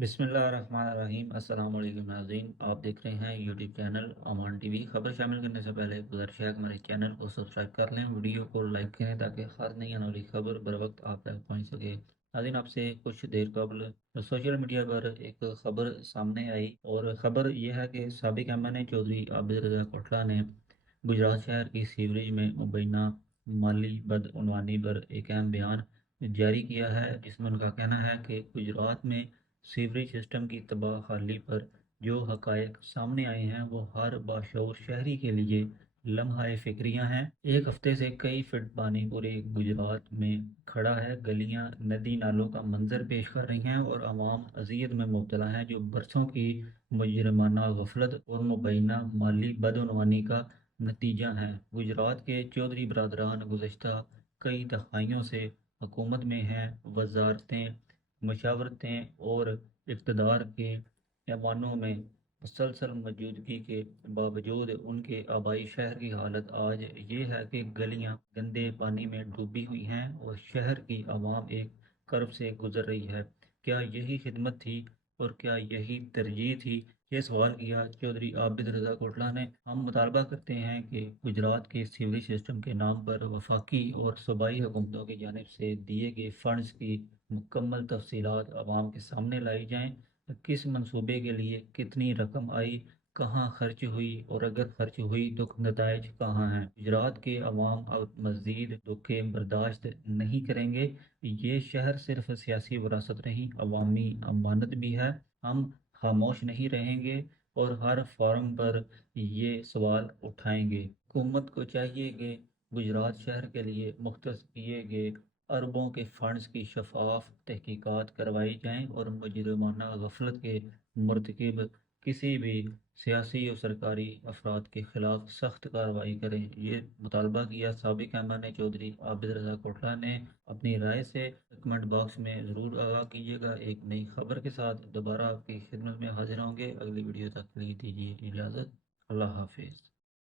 بسم اللہ الرحمن الرحیم۔ السلام علیکم ناظرین، آپ دیکھ رہے ہیں یوٹیوب چینل امان ٹی وی۔ خبر شامل کرنے سے پہلے گزارش ہے کہ ہمارے چینل کو سبسکرائب کر لیں، ویڈیو کو لائک کریں تاکہ خاص نئی آنے والی خبر بر وقت آپ تک پہنچ سکے۔ ناظرین، آپ سے کچھ دیر قبل سوشل میڈیا پر ایک خبر سامنے آئی، اور خبر یہ ہے کہ سابق ایم این اے چودھری عابد رضا کوٹلہ نے گجرات شہر کی سیوریج میں مبینہ مالی بدعنوانی پر ایک اہم بیان جاری کیا ہے، جس میں ان کا کہنا ہے کہ گجرات میں سیوریج سسٹم کی تباہ حالی پر جو حقائق سامنے آئے ہیں وہ ہر باشعور شہری کے لیے لمحہ فکریہ ہیں۔ ایک ہفتے سے کئی فٹ پانی پورے گجرات میں کھڑا ہے، گلیاں ندی نالوں کا منظر پیش کر رہی ہیں اور عوام اذیت میں مبتلا ہیں، جو برسوں کی مجرمانہ غفلت اور مبینہ مالی بدعنوانی کا نتیجہ ہیں۔ گجرات کے چودھری برادران گزشتہ کئی دہائیوں سے حکومت میں ہیں، وزارتیں، مشاورتیں اور اقتدار کے ایوانوں میں مسلسل موجودگی کے باوجود ان کے آبائی شہر کی حالت آج یہ ہے کہ گلیاں گندے پانی میں ڈوبی ہوئی ہیں اور شہر کی عوام ایک کرب سے گزر رہی ہے۔ کیا یہی خدمت تھی اور کیا یہی ترجیح تھی؟ یہ سوال کیا چودھری عابد رضا کوٹلہ نے۔ ہم مطالبہ کرتے ہیں کہ گجرات کے سیوریج سسٹم کے نام پر وفاقی اور صوبائی حکومتوں کی جانب سے دیے گئے فنڈز کی مکمل تفصیلات عوام کے سامنے لائی جائیں۔ کس منصوبے کے لیے کتنی رقم آئی، کہاں خرچ ہوئی، اور اگر خرچ ہوئی تو نتائج کہاں ہیں؟ گجرات کے عوام اب مزید دھوکے برداشت نہیں کریں گے۔ یہ شہر صرف سیاسی وراثت نہیں، عوامی امانت بھی ہے۔ ہم خاموش نہیں رہیں گے اور ہر فورم پر یہ سوال اٹھائیں گے۔ حکومت کو چاہیے کہ گجرات شہر کے لیے مختص کیے گئے اربوں کے فنڈز کی شفاف تحقیقات کروائی جائیں اور مجرمانہ غفلت کے مرتکب کسی بھی سیاسی اور سرکاری افراد کے خلاف سخت کارروائی کریں۔ یہ مطالبہ کیا سابق ایم این اے چودھری عابد رضا کوٹلہ نے۔ اپنی رائے سے کمنٹ باکس میں ضرور آگاہ کیجیے گا۔ ایک نئی خبر کے ساتھ دوبارہ آپ کی خدمت میں حاضر ہوں گے۔ اگلی ویڈیو تک کے لیے دیجیے اجازت۔ اللہ حافظ۔